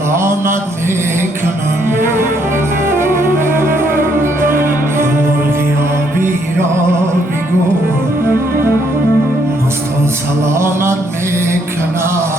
سلامت میکنم مرغی آبی را بگو مستان سلامت میکنم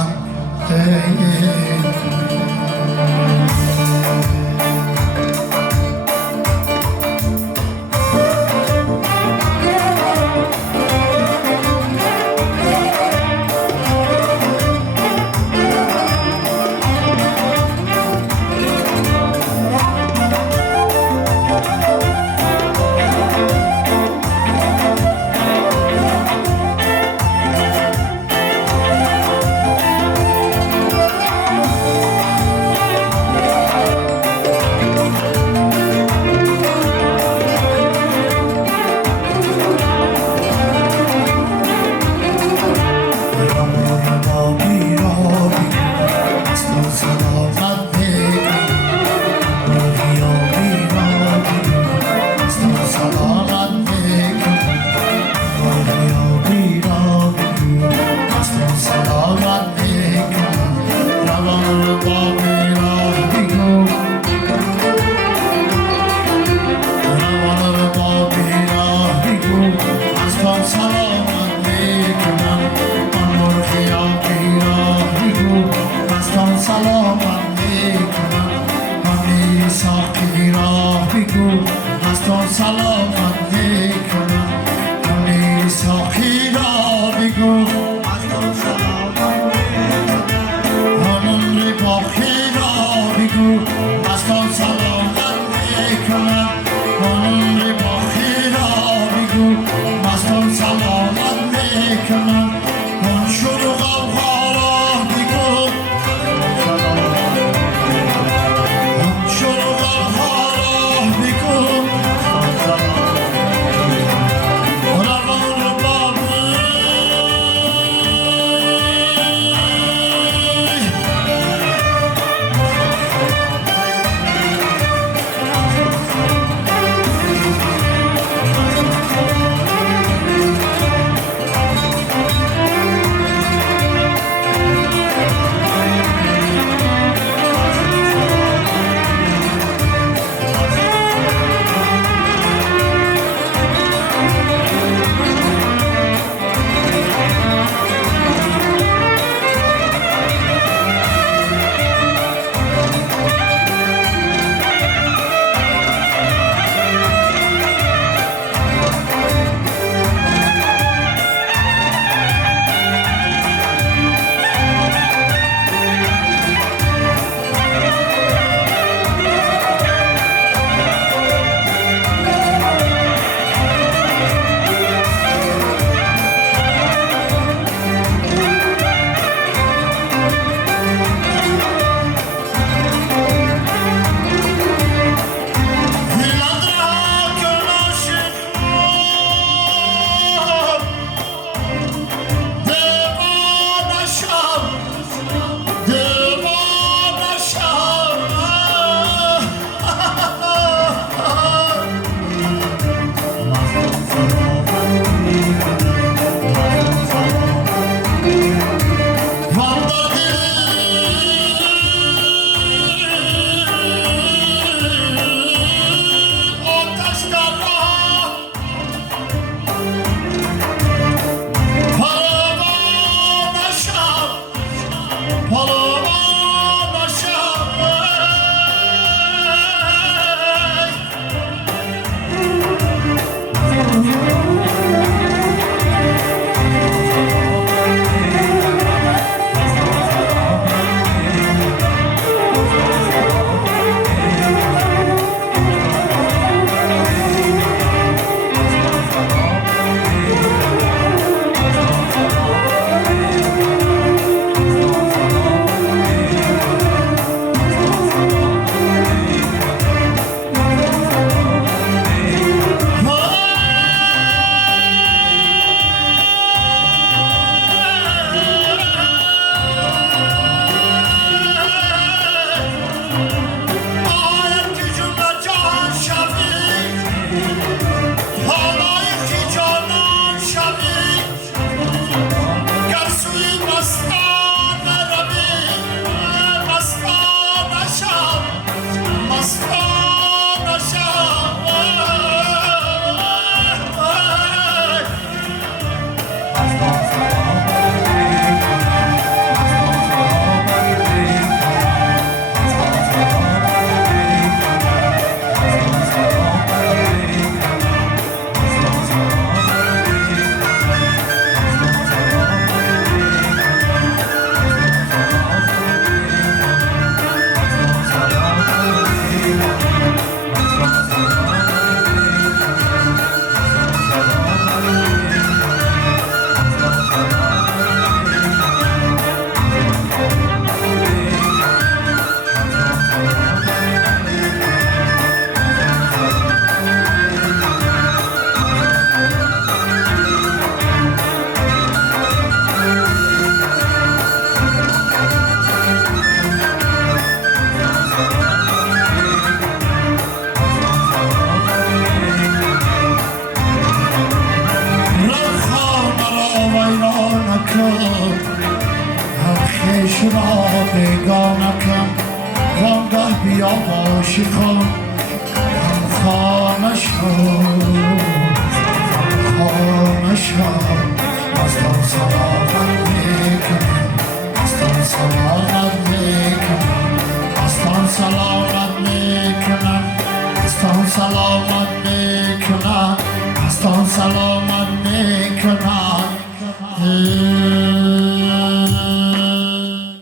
سلامت میکنم کنی ساقی را بگو مستان سلامت میکنم هنون رباخی را بگو مستان سلامت میکنم هنون رباخی را بگو مستان سلامت میکنم هن شروع غوغا را بگو هن شروع غوغا را بگو بیگانه کن وانگاه بیا باشی کن هم خانه شد خانه شد از تو سلامت میکنم از تو سلامت میکنم از تو سلامت میکنم از تو سلامت میکنم از تو سلامت